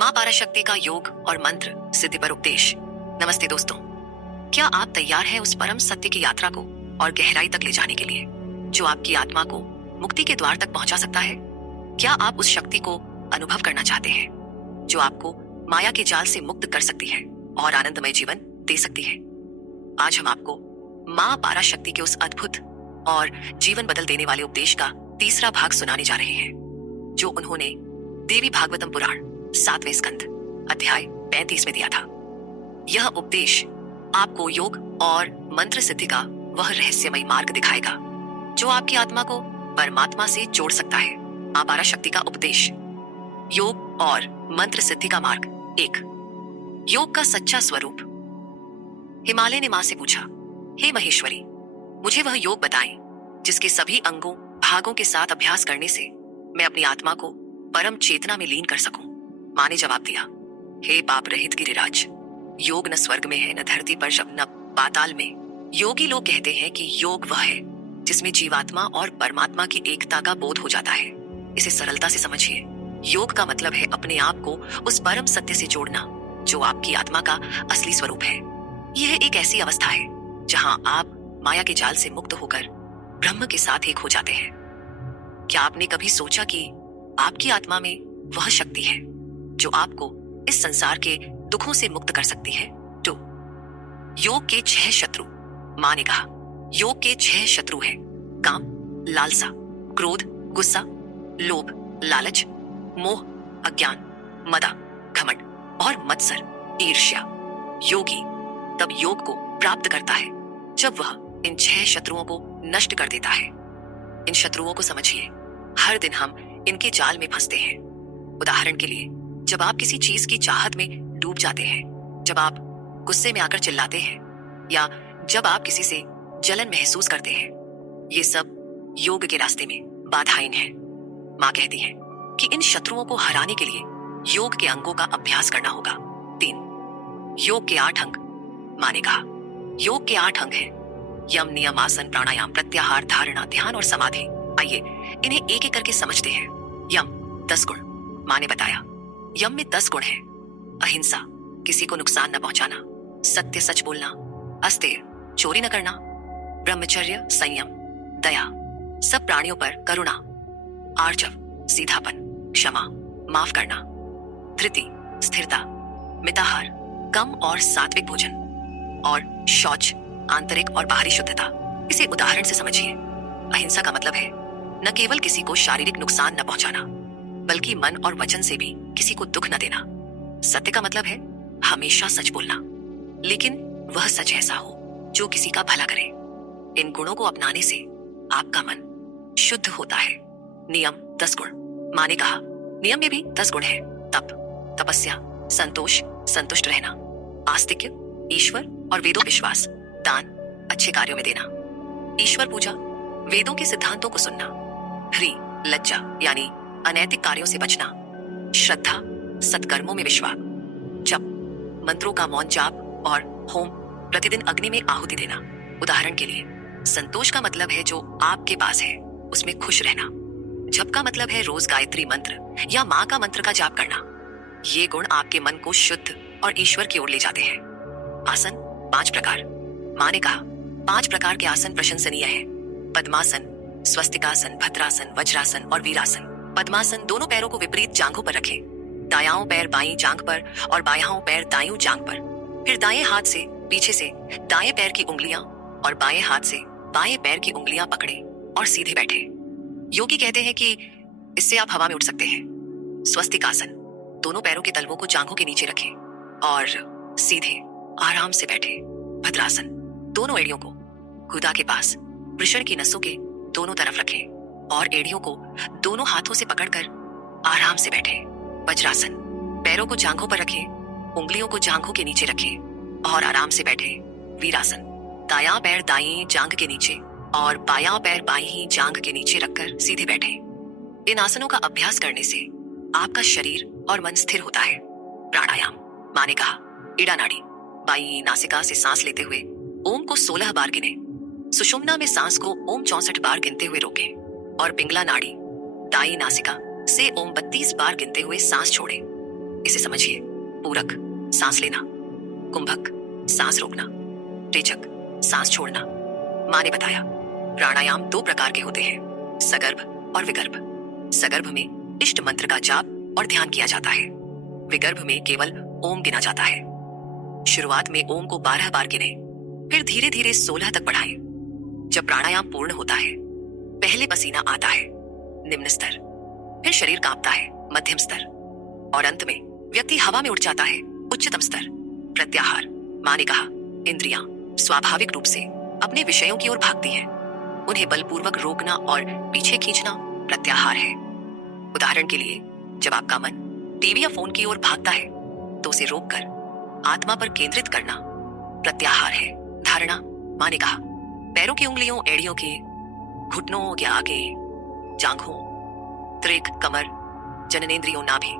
माँ पाराशक्ति का योग और मंत्र सिद्धि पर उपदेश। नमस्ते दोस्तों, क्या आप तैयार हैं उस परम सत्य की यात्रा को और गहराई तक ले जाने के लिए जो आपकी आत्मा को मुक्ति के द्वार तक पहुंचा सकता है? क्या आप उस शक्ति को अनुभव करना चाहते हैं जो आपको माया के जाल से मुक्त कर सकती है और आनंदमय जीवन दे सकती है? आज हम आपको माँ पाराशक्ति के उस अद्भुत और जीवन बदल देने वाले उपदेश का तीसरा भाग सुनाने जा रहे हैं जो उन्होंने देवी भागवतम पुराण 7वें स्कंद अध्याय 35 में दिया था। यह उपदेश आपको योग और मंत्र सिद्धि का वह रहस्यमय मार्ग दिखाएगा जो आपकी आत्मा को परमात्मा से जोड़ सकता है। माँ पाराशक्ति का उपदेश, योग और मंत्र सिद्धि का मार्ग। 1, योग का सच्चा स्वरूप। हिमालय ने मां से पूछा, हे महेश्वरी, मुझे वह योग बताएं जिसके सभी अंगों भागों के साथ अभ्यास करने से मैं अपनी आत्मा को परम चेतना में लीन कर सकूं। मां ने जवाब दिया, हे पाप रहित गिरिराज, योग न स्वर्ग में है, न धरती पर, न पाताल में। योगी लोग कहते हैं कि योग वह है जिसमें जीवात्मा और परमात्मा की एकता का बोध हो जाता है। इसे सरलता से समझिए। योग का मतलब है अपने आप को उस परम सत्य से जोड़ना जो आपकी आत्मा का असली स्वरूप है। यह एक ऐसी अवस्था है जहां आप माया के जाल से मुक्त होकर ब्रह्म के साथ एक हो जाते हैं। क्या आपने कभी सोचा कि आपकी आत्मा में वह शक्ति है जो आपको इस संसार के दुखों से मुक्त कर सकती है? 2, योग के 6 शत्रु। मां ने कहा, योग के 6 शत्रु हैं काम, लालसा, क्रोध, गुस्सा, लोभ, लालच, मोह, अज्ञान, मदा, घमंड और मत्सर, ईर्ष्या। योगी तब योग को प्राप्त करता है जब वह इन 6 शत्रुओं को नष्ट कर देता है। इन शत्रुओं को समझिए। हर दिन हम इनके जाल में फंसते हैं। उदाहरण के लिए, जब आप किसी चीज की चाहत में डूब जाते हैं, जब आप गुस्से में आकर चिल्लाते हैं या जब आप किसी से जलन महसूस करते हैं, ये सब योग के रास्ते में बाधाएं हैं। मां कहती है कि इन शत्रुओं को हराने के लिए योग के अंगों का अभ्यास करना होगा। 3, योग के 8 अंग। मां ने कहा, योग के 8 अंग हैं यम, नियम, आसन, प्राणायाम, प्रत्याहार, धारणा, ध्यान और समाधि। आइए इन्हें एक एक करके समझते हैं। यम 10 गुण। मां ने बताया, यम में 10 गुण हैं। अहिंसा, किसी को नुकसान न पहुंचाना, सत्य सच बोलना, अस्तेय, चोरी न करना, ब्रह्मचर्य, संयम, दया, सब प्राणियों पर करुणा, आर्जव, सीधापन, क्षमा, माफ करना, धृति, स्थिरता, मिताहार, कम और सात्विक भोजन, और शौच, आंतरिक और बाहरी शुद्धता। इसे उदाहरण से समझिए। अहिंसा का मतलब है न केवल किसी को शारीरिक नुकसान न पहुंचाना बल्कि मन और वचन से भी किसी को दुख न देना। सत्य का मतलब है हमेशा सच बोलना, लेकिन वह सच ऐसा हो जो किसी का भला करे। इन गुणों को अपनाने से आपका मन शुद्ध होता है। नियम 10 गुण। मां ने कहा, नियम में भी 10 गुण हैं। तप, तपस्या, संतोष, संतुष्ट रहना, आस्तिक्य, ईश्वर और वेदों विश्वास, दान, अच्छे कार्यों में देना, ईश्वर पूजा, वेदों के सिद्धांतों को सुनना, ह्री, लज्जा यानी अनैतिक कार्यों से बचना, श्रद्धा, सत्कर्मों में विश्वास, जप, मंत्रों का मौन जाप और होम, प्रतिदिन अग्नि में आहुति देना। उदाहरण के लिए, संतोष का मतलब है जो आपके पास है उसमें खुश रहना। जप का मतलब है रोज गायत्री मंत्र या मां का मंत्र का जाप करना। ये गुण आपके मन को शुद्ध और ईश्वर की ओर ले जाते हैं। आसन 5 प्रकार। मां ने कहा, 5 प्रकार के आसन प्रशंसनीय है। पद्मासन, स्वस्तिकासन, भद्रासन, वज्रासन और वीरासन। पद्मासन, दोनों पैरों को विपरीत जांघों पर रखें। दायां पैर बाईं जांघ पर और बायां पैर दाईं जांघ पर। फिर दाएं हाथ से पीछे से दाएं पैर की उंगलियां और बाएं हाथ से बाएं पैर की उंगलियां पकड़े और सीधे बैठे। योगी कहते हैं कि इससे आप हवा में उठ सकते हैं। स्वस्तिकासन, दोनों पैरों के तलवों को जांघों के नीचे रखें और सीधे आराम से बैठे। भद्रासन, दोनों एड़ियों को गुदा के पास वृषण की नसों के दोनों तरफ रखें और एड़ियों को दोनों हाथों से पकड़कर आराम से बैठे। वज्रासन, पैरों को जांघों पर रखें, उंगलियों को जांघों के नीचे रखें और आराम से बैठे। वीरासन, दायां पैर दाईं जांघ के नीचे और बायां पैर बाईं जांघ के नीचे रखकर सीधे बैठे। इन आसनों का अभ्यास करने से आपका शरीर और मन स्थिर होता है। प्राणायाम। मां ने कहा, इड़ा नाड़ी, बाईं नासिका से सांस लेते हुए ओम को 16 बार गिने। सुषुम्ना में सांस को ओम 64 बार गिनते हुए रोकें और पिंगला नाड़ी, दाईं नासिका से ओम 32 बार गिनते हुए सांस छोड़ें। इसे समझिए। पूरक, सांस लेना। कुंभक, सांस रोकना। रेचक, सांस छोड़ना। माँ ने बताया प्राणायाम 2 प्रकार के होते हैं, सगर्भ और विगर्भ। सगर्भ में इष्ट मंत्र का जाप और ध्यान किया जाता है। विगर्भ में केवल ओम गिना जाता है। शुरुआत में ओम को 12 बार गिने, फिर धीरे धीरे 16 तक बढ़ाएं। जब प्राणायाम पूर्ण होता है, पहले पसीना आता है, निम्न स्तर, फिर शरीर कांपता है, मध्यम स्तर, और अंत में व्यक्ति हवा में उड़ जाता है, उच्चतम स्तर, प्रत्याहार। माँ ने कहा इंद्रियां स्वाभाविक रूप से अपने विषयों की ओर भागती हैं। उन्हें बलपूर्वक रोकना और पीछे खींचना प्रत्याहार है। उदाहरण के लिए, जब आपका मन टीवी या फोन की ओर भागता है तो उसे रोककर आत्मा पर केंद्रित करना प्रत्याहार है। धारणा। माँ ने कहा पैरों की उंगलियों, एड़ियों के, घुटनों के आगे, जांघों, त्रिक, कमर, जननेंद्रियों, नाभि,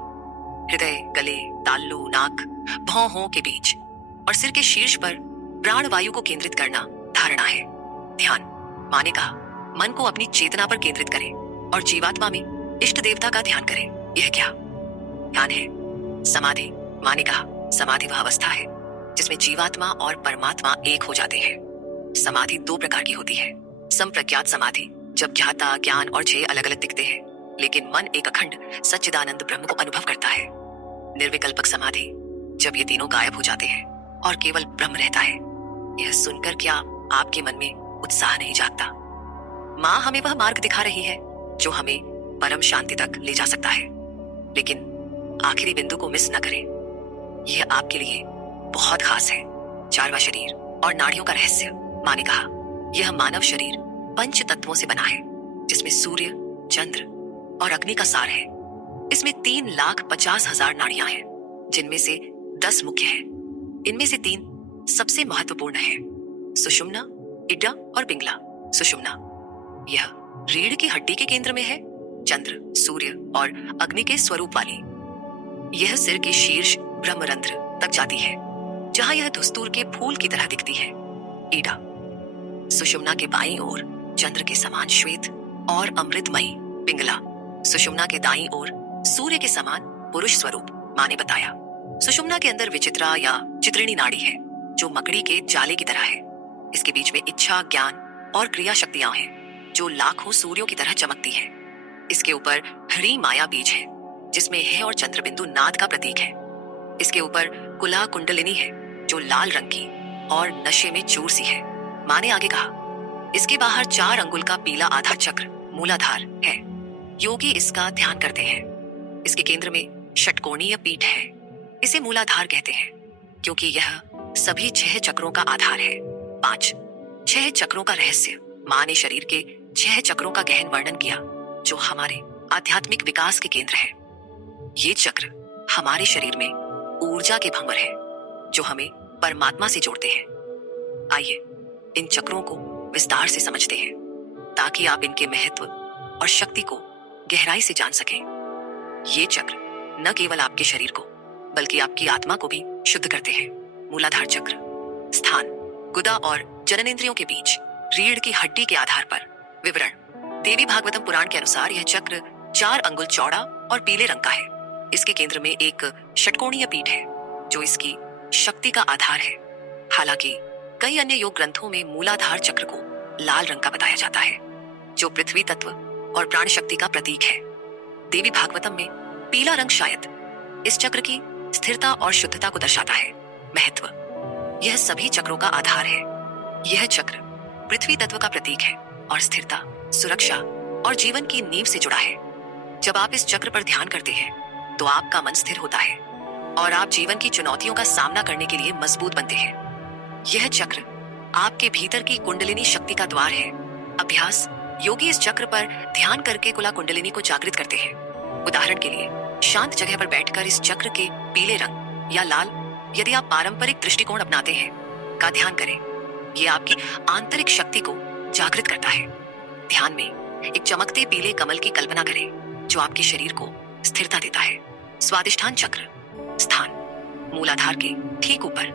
हृदय, गले, ताल्लू, नाक, भौहों के बीच और सिर के शीर्ष पर प्राण वायु को केंद्रित करना धारणा है। ध्यान। माँ ने कहा मन को अपनी चेतना पर केंद्रित करें और जीवात्मा में इष्ट देवता का ध्यान करें। यह क्या ध्यान है? समाधि। माँ ने कहा समाधि वह अवस्था है जिसमें जीवात्मा और परमात्मा एक हो जाते हैं। समाधि 2 प्रकार की होती है। संप्रज्ञात समाधि, जब ज्ञाता, ज्ञान और झेय अलग अलग दिखते हैं लेकिन मन एक अखंड सच्चिदानंद ब्रह्म को अनुभव करता है। निर्विकल्पक समाधि, जब ये तीनों गायब हो जाते हैं और केवल ब्रह्म रहता है। यह सुनकर क्या आपके मन में उत्साह नहीं जागता? माँ हमें वह मार्ग दिखा रही है जो हमें परम शांति तक ले जा सकता है, लेकिन आखिरी बिंदु को मिस न करें। यह आपके लिए बहुत खास है। 4वां शरीर और नाड़ियों का रहस्य। माँ ने कहा यह मानव शरीर 5 तत्वों से बना है, जिसमें सूर्य, चंद्र और अग्नि का सार है। इसमें 3,50,000 नाड़ियां हैं, जिनमें से 10 मुख्य हैं। इनमें से 3 सबसे महत्वपूर्ण है, सुषुम्ना, इड्डा और पिंगला। सुषुम्ना यह रीढ़ की हड्डी के केंद्र में है। चंद्र, सूर्य और अग्नि के स्वरूप वाली। यह सिर के शीर्ष ब्रह्मरंध्र तक जाती है, जहां यह धुस्तूर के फूल की तरह दिखती है। ईडा सुषुम्ना के बाईं ओर चंद्र के समान श्वेत और अमृतमयी। पिंगला सुषुम्ना के दाईं ओर सूर्य के समान पुरुष स्वरूप। माँ ने बताया सुषुम्ना के अंदर विचित्रा या चित्रिणी नाड़ी है, जो मकड़ी के जाले की तरह है। इसके बीच में इच्छा, ज्ञान और क्रिया शक्तियां हैं, जो लाखों सूर्यों की तरह चमकती हैं। इसके ऊपर ह्री माया बीज है, जिसमें है और चंद्र बिंदु नाद का प्रतीक है। इसके ऊपर कुला कुंडलिनी है, जो लाल रंग की और नशे में चूर सी है। माँ ने आगे कहा इसके बाहर 4 अंगुल का पीला आधा चक्र मूलाधार है। योगी इसका ध्यान करते हैं। इसके केंद्र में षटकोणीय पीठ है। इसे मूलाधार कहते हैं क्योंकि यह सभी 6 चक्रों का आधार है। 5 6 चक्रों का रहस्य। माँ ने शरीर के 6 चक्रों का गहन वर्णन किया, जो हमारे आध्यात्मिक विकास के केंद्र है। ये चक्र हमारे शरीर में ऊर्जा के भंवर है, जो हमें परमात्मा से जोड़ते हैं। आइए इन चक्रों को विस्तार से समझते हैं, ताकि आप इनके महत्व और शक्ति को गहराई से जान सकें। ये चक्र न केवल आपके शरीर को, बल्कि आपकी आत्मा को भी शुद्ध करते हैं। मूलाधार चक्र स्थान गुदा और जननेंद्रियों के बीच रीढ़ की हड्डी के आधार पर। विवरण। देवी भागवतम पुराण के अनुसार यह चक्र 4 अंगुल चौड़ा और पीले रंग का है। इसके केंद्र में एक षटकोणीय पीठ है, जो इसकी शक्ति का आधार है। हालांकि कई अन्य योग ग्रंथों में मूलाधार चक्र को लाल रंग का बताया जाता है, जो पृथ्वी तत्व और प्राण शक्ति का प्रतीक है। देवी भागवतम में पीला रंग शायद इस चक्र की स्थिरता और शुद्धता को दर्शाता है। महत्व। यह सभी चक्रों का आधार है। यह चक्र पृथ्वी तत्व का प्रतीक है और स्थिरता, सुरक्षा और जीवन की नींव से जुड़ा है। जब आप इस चक्र पर ध्यान करते हैं तो आपका मन स्थिर होता है और आप जीवन की चुनौतियों का सामना करने के लिए मजबूत बनते हैं। यह चक्र आपके भीतर की कुंडलिनी शक्ति का द्वार है। अभ्यास। योगी इस चक्र पर ध्यान करके कुला कुंडलिनी को जागृत करते हैं। उदाहरण के लिए, शांत जगह पर बैठकर इस चक्र के पीले रंग या लाल, यदि आप पारंपरिक दृष्टिकोण अपनाते हैं, का ध्यान करें। यह आपकी आंतरिक शक्ति को जागृत करता है। ध्यान में एक चमकते पीले कमल की कल्पना करें, जो आपके शरीर को स्थिरता देता है। स्वादिष्ठान चक्र स्थान मूलाधार के ठीक ऊपर,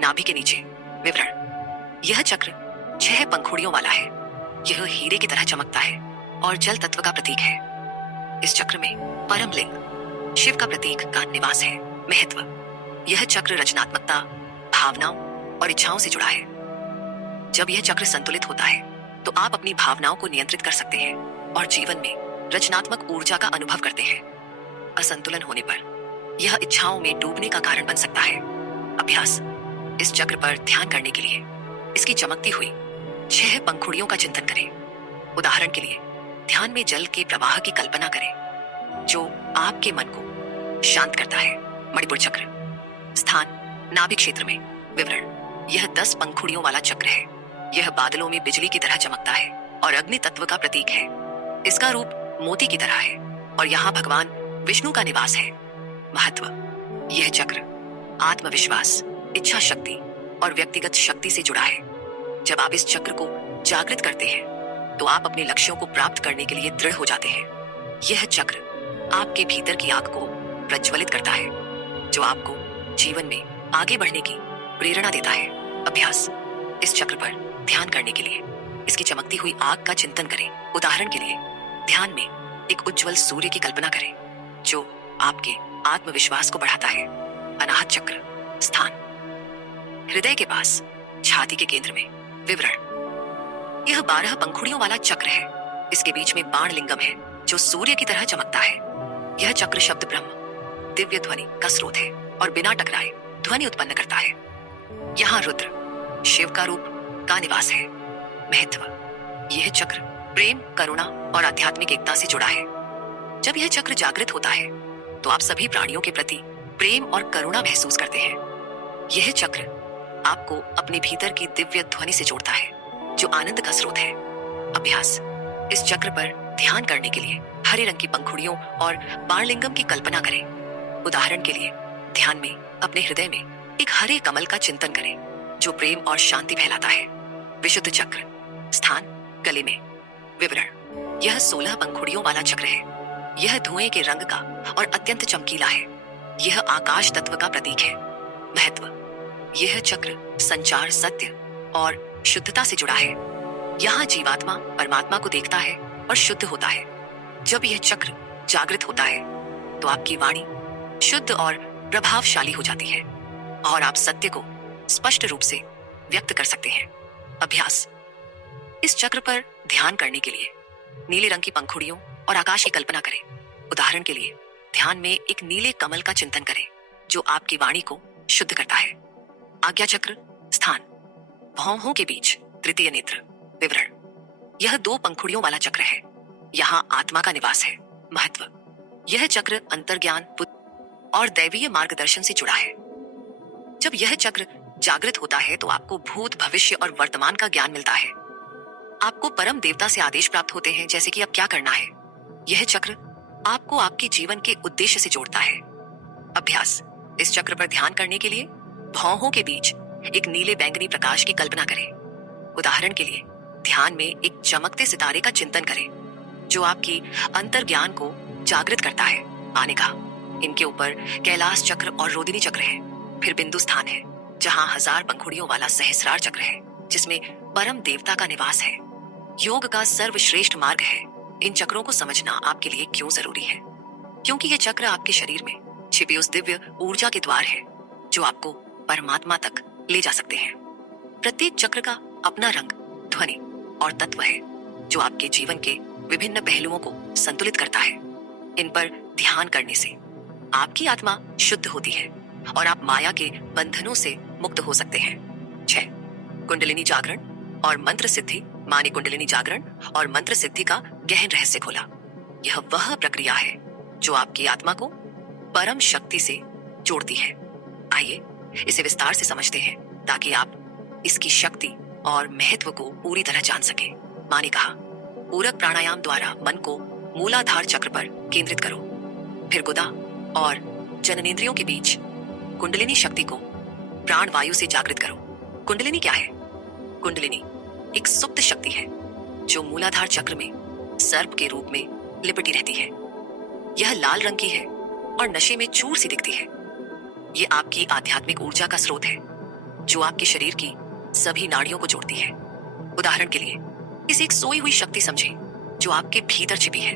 नाभि के नीचे। विवरण। यह चक्र 6 पंखुड़ियों वाला है। यह हीरे की तरह चमकता है और जल तत्व का प्रतीक है। इस चक्र में परम लिंग शिव का प्रतीक का निवास है। महत्व, यह चक्र रचनात्मकता, भावनाओं और इच्छाओं से जुड़ा है। जब यह चक्र संतुलित होता है तो आप अपनी भावनाओं को नियंत्रित कर सकते हैं और जीवन में रचनात्मक ऊर्जा का अनुभव करते हैं। असंतुलन होने पर यह इच्छाओं में डूबने का कारण बन सकता है। अभ्यास, इस चक्र पर ध्यान करने के लिए इसकी चमकती हुई 6 पंखुड़ियों का चिंतन करें। उदाहरण के लिए ध्यान में जल के प्रवाह की कल्पना करें जो आपके मन को शांत करता है। मणिपुर चक्र, स्थान नाभि क्षेत्र में। विवरण, यह 10 पंखुड़ियों वाला चक्र है। यह बादलों में बिजली की तरह चमकता है और अग्नि तत्व का प्रतीक है। इसका रूप मोती की तरह है और यहाँ भगवान विष्णु का निवास है। महत्व, यह चक्र आत्मविश्वास, इच्छा शक्ति और व्यक्तिगत शक्ति से जुड़ा है। जब आप इस चक्र को जागृत करते हैं तो आप अपने लक्ष्यों को प्राप्त करने के लिए दृढ़ हो जाते हैं। यह चक्र आपके भीतर की आग को प्रज्वलित करता है जो आपको जीवन में आगे बढ़ने की प्रेरणा देता है। अभ्यास, इस चक्र पर ध्यान करने के लिए इसकी चमकती हुई आग का चिंतन करें। उदाहरण के लिए ध्यान में एक उज्जवल सूर्य की कल्पना करें जो आपके आत्मविश्वास को बढ़ाता है। अनाहत चक्र, स्थान हृदय के पास, छाती के केंद्र में। विवरण, यह 12 पंखुड़ियों वाला चक्र है। इसके बीच में बाण लिंगम है जो सूर्य की तरह चमकता है। यह चक्र शब्द ब्रह्म, दिव्य ध्वनि का स्रोत है और बिना टकराए ध्वनि उत्पन्न करता है। यहाँ रुद्र, शिव का रूप का निवास है। महत्व, यह चक्र प्रेम, करुणा और आध्यात्मिक एकता से जुड़ा है। जब यह चक्र जागृत होता है तो आप सभी प्राणियों के प्रति प्रेम और करुणा महसूस करते हैं। यह चक्र आपको अपने भीतर की दिव्य ध्वनि से जोड़ता है जो आनंद का स्रोत है। अभ्यास, इस चक्र पर ध्यान करने के लिए हरे रंग की पंखुड़ियों और बाणलिंगम की कल्पना करें। उदाहरण के लिए ध्यान में अपने हृदय में एक हरे कमल का चिंतन करें जो प्रेम और शांति फैलाता है। विशुद्ध चक्र, स्थान गले में। विवरण, यह 16 पंखुड़ियों वाला चक्र है। यह धुएं के रंग का और अत्यंत चमकीला है। यह आकाश तत्व का प्रतीक है। महत्व, यह चक्र संचार, सत्य और शुद्धता से जुड़ा है। यहाँ जीवात्मा परमात्मा को देखता है और शुद्ध होता है। जब यह चक्र जागृत होता है तो आपकी वाणी शुद्ध और प्रभावशाली हो जाती है और आप सत्य को स्पष्ट रूप से व्यक्त कर सकते हैं। अभ्यास, इस चक्र पर ध्यान करने के लिए नीले रंग की पंखुड़ियों और आकाश की कल्पना करें। उदाहरण के लिए ध्यान में एक नीले कमल का चिंतन करें जो आपकी वाणी को शुद्ध करता है। आज्ञा चक्र, स्थान भौहों के बीच, तृतीय नेत्र। विवरण, यह 2 पंखुड़ियों वाला चक्र है। यहाँ आत्मा का निवास है। महत्व, यह चक्र अंतर्ज्ञान, बुद्धि और दैवीय मार्गदर्शन से जुड़ा है। जब यह चक्र जागृत होता है तो आपको भूत, भविष्य और वर्तमान का ज्ञान मिलता है। आपको परम देवता से आदेश प्राप्त होते हैं जैसे कि अब क्या करना है। यह चक्र आपको आपके जीवन के उद्देश्य से जोड़ता है। अभ्यास, इस चक्र पर ध्यान करने के लिए भौहों के बीच एक नीले बैंगनी प्रकाश की कल्पना करें। उदाहरण के लिए ध्यान में एक चमकते सितारे का चिंतन करें जो आपकी अंतर्ज्ञान को जागृत करता है। आने का, इनके ऊपर कैलाश चक्र और रोदिनी चक्र है। फिर बिंदु स्थान है जहाँ 1000 पंखुड़ियों वाला सहस्रार चक्र है जिसमें परम देवता का निवास है। योग का सर्वश्रेष्ठ मार्ग है। इन चक्रों को समझना आपके लिए क्यों जरूरी है? क्योंकि ये चक्र आपके शरीर में छिपी उस दिव्य ऊर्जा के द्वार है जो आपको परमात्मा तक ले जा सकते हैं। प्रत्येक चक्र का अपना रंग, ध्वनि और तत्व है जो आपके जीवन के विभिन्न पहलुओं को संतुलित करता है। इन पर ध्यान करने से आपकी आत्मा शुद्ध होती है और आप माया के बंधनों से मुक्त हो सकते हैं। 6. कुंडलिनी जागरण और मंत्र सिद्धि। माँ ने कुंडलिनी जागरण और मंत्र सिद्धि का गहन रहस्य खोला। यह वह प्रक्रिया है जो आपकी आत्मा को परम शक्ति से जोड़ती है। आइए इसे विस्तार से समझते हैं ताकि आप इसकी शक्ति और महत्व को पूरी तरह जान सकें। माँ ने कहा, पूरक प्राणायाम द्वारा मन को मूलाधार चक्र पर केंद्रित करो। फिर गुदा और जननेंद्रियों के बीच कुंडलिनी शक्ति को प्राण वायु से जागृत करो। कुंडलिनी क्या है? कुंडलिनी एक सुप्त शक्ति है जो मूलाधार चक्र में सर्प के रूप में लिपटी रहती है। यह लाल रंग की है और नशे में चूर सी दिखती है। यह आपकी आध्यात्मिक ऊर्जा का स्रोत है जो आपके शरीर की सभी नाड़ियों को जोड़ती है। उदाहरण के लिए इसे एक सोई हुई शक्ति समझें जो आपके भीतर छिपी है,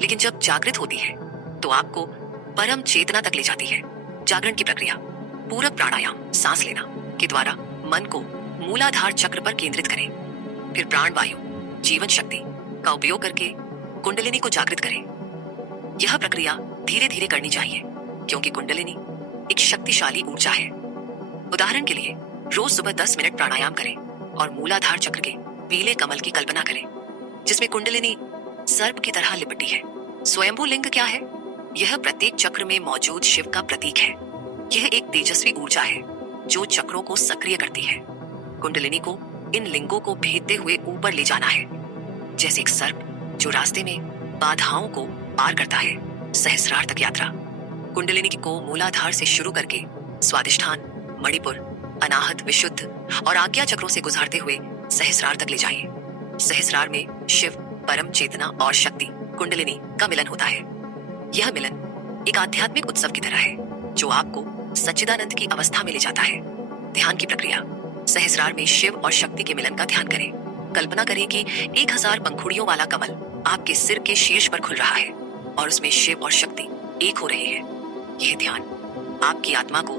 लेकिन जब जागृत होती है तो आपको परम चेतना तक ले जाती है। जागरण की प्रक्रिया। पूरक प्राणायाम सांस लेना के द्वारा मन को मूलाधार चक्र पर केंद्रित करें। फिर प्राण वायु जीवन शक्ति का उपयोग करके कुंडलिनी को जागृत करें। यह प्रक्रिया धीरे धीरे करनी चाहिए क्योंकि कुंडलिनी एक शक्तिशाली ऊर्जा है। उदाहरण के लिए रोज सुबह 10 मिनट प्राणायाम करें और मूलाधार चक्र के पीले कमल की कल्पना करें जिसमें कुंडलिनी सर्प की तरह लिपटी है। स्वयंभू लिंग क्या है? यह प्रत्येक चक्र में मौजूद शिव का प्रतीक है। यह एक तेजस्वी ऊर्जा है जो चक्रों को सक्रिय करती है। कुंडलिनी को इन लिंगों को भेदते हुए ऊपर ले जाना है, जैसे एक सर्प जो रास्ते में बाधाओं को पार करता है। सहस्रार तक यात्रा। कुंडलिनी को मूलाधार से शुरू करके स्वादिष्ठान, मणिपुर, अनाहत, विशुद्ध और आज्ञा चक्रों से गुजारते हुए सहस्रार तक ले जाइए। सहस्रार में शिव, परम चेतना और शक्ति कुंडलिनी का मिलन होता है। यह मिलन एक आध्यात्मिक उत्सव की तरह है जो आपको सच्चिदानंद की अवस्था में ले जाता है। ध्यान की प्रक्रिया। सहस्रार में शिव और शक्ति के मिलन का ध्यान करें। कल्पना करें कि 1000 पंखुड़ियों वाला कमल आपके सिर के शीर्ष पर खुल रहा है और उसमें शिव और शक्ति एक हो रहे हैं। यह ध्यान आपकी आत्मा को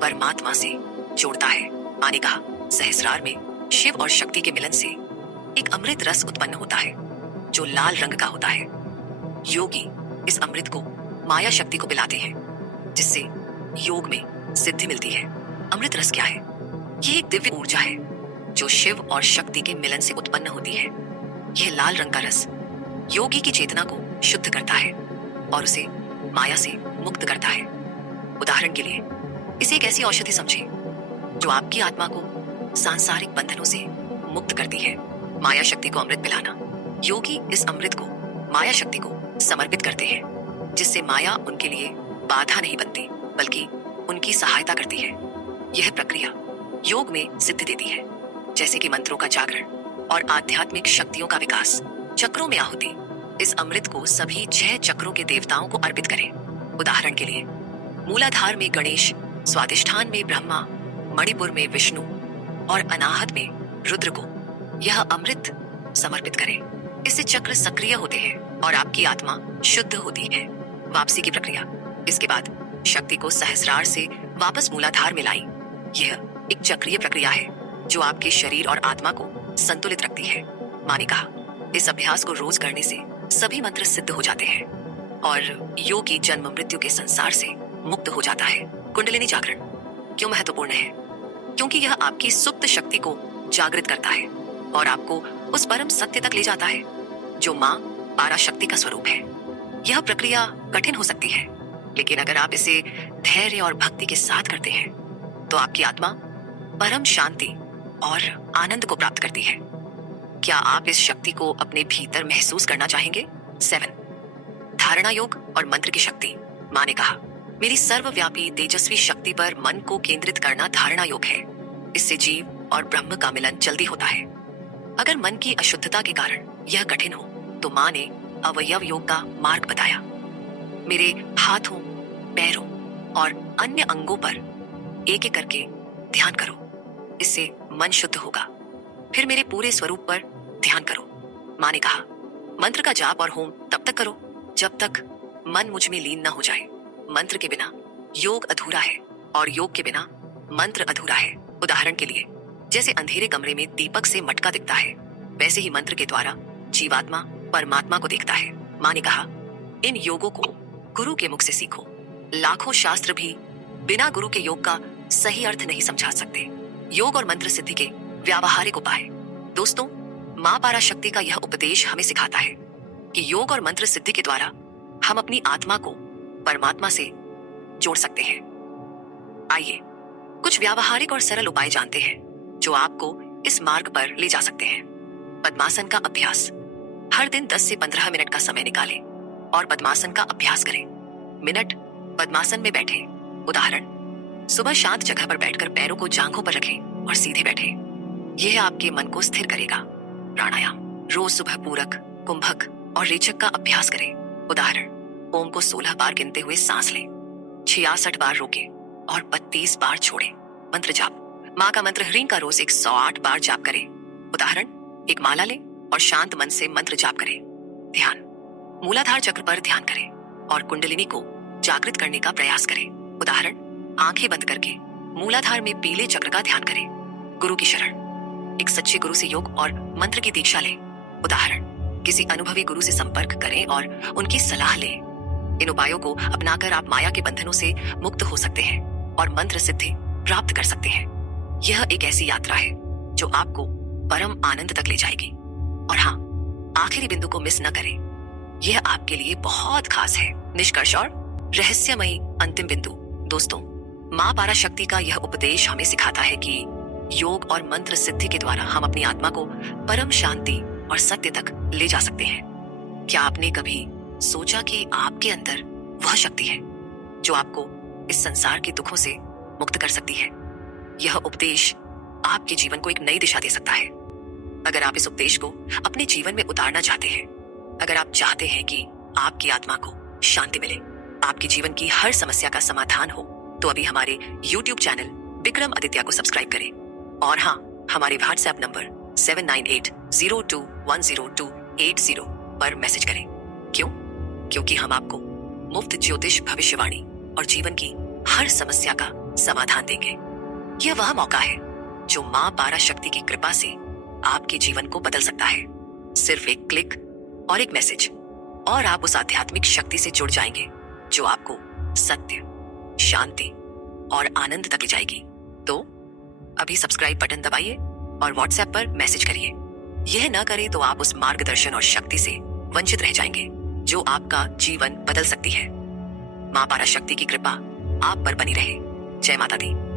परमात्मा से जोड़ता है। माँ ने कहा, सहस्रार में शिव और शक्ति के मिलन से एक अमृत रस उत्पन्न होता है जो लाल रंग का होता है। योगी इस अमृत को माया शक्ति को पिलाते हैं जिससे योग में सिद्धि मिलती है। अमृत रस क्या है? ये एक दिव्य ऊर्जा है जो शिव और शक्ति के मिलन से उत्पन्न होती है। यह लाल रंग का रस योगी की चेतना को शुद्ध करता है और उसे माया से मुक्त करता है। उदाहरण के लिए इसे एक ऐसी औषधि समझें जो आपकी आत्मा को सांसारिक बंधनों से मुक्त करती है। माया शक्ति को अमृत पिलाना। योगी इस अमृत को माया शक्ति को समर्पित करते हैं जिससे माया उनके लिए बाधा नहीं बनती बल्कि उनकी सहायता करती है। यह प्रक्रिया योग में सिद्धि देती है, जैसे कि मंत्रों का जागरण और आध्यात्मिक शक्तियों का विकास। चक्रों में आहुति। इस अमृत को सभी 6 चक्रों के देवताओं को अर्पित करें। उदाहरण के लिए मूलाधार में गणेश, स्वादिष्ठान में ब्रह्मा, मणिपुर में विष्णु और अनाहत में रुद्र को यह अमृत समर्पित करें। इससे चक्र सक्रिय होते हैं और आपकी आत्मा शुद्ध होती है। वापसी की प्रक्रिया। इसके बाद शक्ति को सहस्रार से वापस मूलाधार में लाई। यह एक चक्रीय प्रक्रिया है जो आपके शरीर और आत्मा को संतुलित रखती है। माँ ने कहा, इस अभ्यास को रोज करने से सभी मंत्र सिद्ध हो जाते हैं और योगी जन्म मृत्यु के संसार से मुक्त हो जाता है। कुंडलिनी जागरण क्यों महत्वपूर्ण है? क्योंकि यह आपकी सुप्त शक्ति को जागृत करता है और आपको उस परम सत्य तक ले जाता है जो माँ पराशक्ति का स्वरूप है। यह प्रक्रिया कठिन हो सकती है, लेकिन अगर आप इसे धैर्य और भक्ति के साथ करते हैं तो आपकी आत्मा परम शांति और आनंद को प्राप्त करती है। क्या आप इस शक्ति को अपने भीतर महसूस करना चाहेंगे? 7 धारणा योग और मंत्र की शक्ति। माँ ने कहा, मेरी सर्वव्यापी तेजस्वी शक्ति पर मन को केंद्रित करना धारणा योग है। इससे जीव और ब्रह्म का मिलन जल्दी होता है। अगर मन की अशुद्धता के कारण यह कठिन हो तो माँ ने अवयव योग का मार्ग बताया। मेरे हाथों, पैरों और अन्य अंगों पर एक एक करके ध्यान करो, इससे मन शुद्ध होगा। फिर मेरे पूरे स्वरूप पर ध्यान करो। माँ ने कहा, मंत्र का जाप और होम तब तक करो जब तक मन मुझ में लीन न हो जाए। मंत्र के बिना योग अधूरा है और योग के बिना मंत्र अधूरा है। उदाहरण के लिए जैसे अंधेरे कमरे में दीपक से मटका दिखता है, वैसे ही मंत्र के द्वारा जीवात्मा परमात्मा को देखता है। माँ ने कहा, इन योगों को गुरु के मुख से सीखो। लाखों शास्त्र भी बिना गुरु के योग का सही अर्थ नहीं समझा सकते। योग और मंत्र सिद्धि के व्यावहारिक उपाय। दोस्तों, माँ पराशक्ति का यह उपदेश हमें सिखाता है कि योग और मंत्र सिद्धि के द्वारा हम अपनी आत्मा को परमात्मा से जोड़ सकते हैं। आइए कुछ व्यावहारिक और सरल उपाय जानते हैं जो आपको इस मार्ग पर ले जा सकते हैं। पद्मासन का अभ्यास। हर दिन 10 से 15 मिनट का समय निकालें और पद्मासन का अभ्यास करें। मिनट पद्मासन में बैठें। उदाहरण, सुबह शांत जगह पर बैठकर पैरों को जांघों पर रखें और सीधे बैठें। यह आपके मन को स्थिर करेगा। प्राणायाम। रोज सुबह पूरक, कुंभक और रेचक का अभ्यास करें। उदाहरण, ओम को 16 बार गिनते हुए सांस लें, 66 बार रोकें और 32 बार छोड़ें। मंत्र जाप। माँ का मंत्र ह्रीं का रोज 108 बार जाप करें। उदाहरण, एक माला लें और शांत मन से मंत्र जाप करें। ध्यान। मूलाधार चक्र पर ध्यान करें और कुंडलिनी को जागृत करने का प्रयास करें। उदाहरण, आंखें बंद करके मूलाधार में पीले चक्र का ध्यान करें। गुरु की शरण, एक सच्चे गुरु से योग और मंत्र की दीक्षा लें। उदाहरण, किसी अनुभवी गुरु से संपर्क करें और उनकी सलाह लें। इन उपायों को अपनाकर आप माया के बंधनों से मुक्त हो सकते हैं और मंत्र सिद्धि प्राप्त कर सकते हैं। यह एक ऐसी यात्रा है जो आपको परम आनंद तक ले जाएगी। और हाँ, आखिरी बिंदु को मिस न करें, यह आपके लिए बहुत खास है। निष्कर्ष और रहस्यमयी अंतिम बिंदु। दोस्तों, माँ पराशक्ति का यह उपदेश हमें सिखाता है कि योग और मंत्र सिद्धि के द्वारा हम अपनी आत्मा को परम शांति और सत्य तक ले जा सकते हैं। क्या आपने कभी सोचा कि आपके अंदर वह शक्ति है जो आपको इस संसार के दुखों से मुक्त कर सकती है? यह उपदेश आपके जीवन को एक नई दिशा दे सकता है। अगर आप इस उपदेश को अपने जीवन में उतारना चाहते हैं, अगर आप चाहते हैं कि आपकी आत्मा को शांति मिले, आपके जीवन की हर समस्या का समाधान हो, तो अभी हमारे YouTube चैनल विक्रम आदित्य को सब्सक्राइब करें। और हाँ, हमारे WhatsApp नंबर 7980210280 पर मैसेज करें। क्यों? क्योंकि हम आपको मुफ्त ज्योतिष भविष्यवाणी और जीवन की हर समस्या का समाधान देंगे। यह वह मौका है जो माँ पराशक्ति की कृपा से आपके जीवन को बदल सकता है। सिर्फ एक क्लिक और एक मैसेज, और आप उस आध्यात्मिक शक्ति से जुड़ जाएंगे जो आपको सत्य, शांति और आनंद तक ले जाएगी। तो अभी सब्सक्राइब बटन दबाइए और WhatsApp पर मैसेज करिए। यह न करें तो आप उस मार्गदर्शन और शक्ति से वंचित रह जाएंगे जो आपका जीवन बदल सकती है। माँ पराशक्ति की कृपा आप पर बनी रहे। जय माता दी।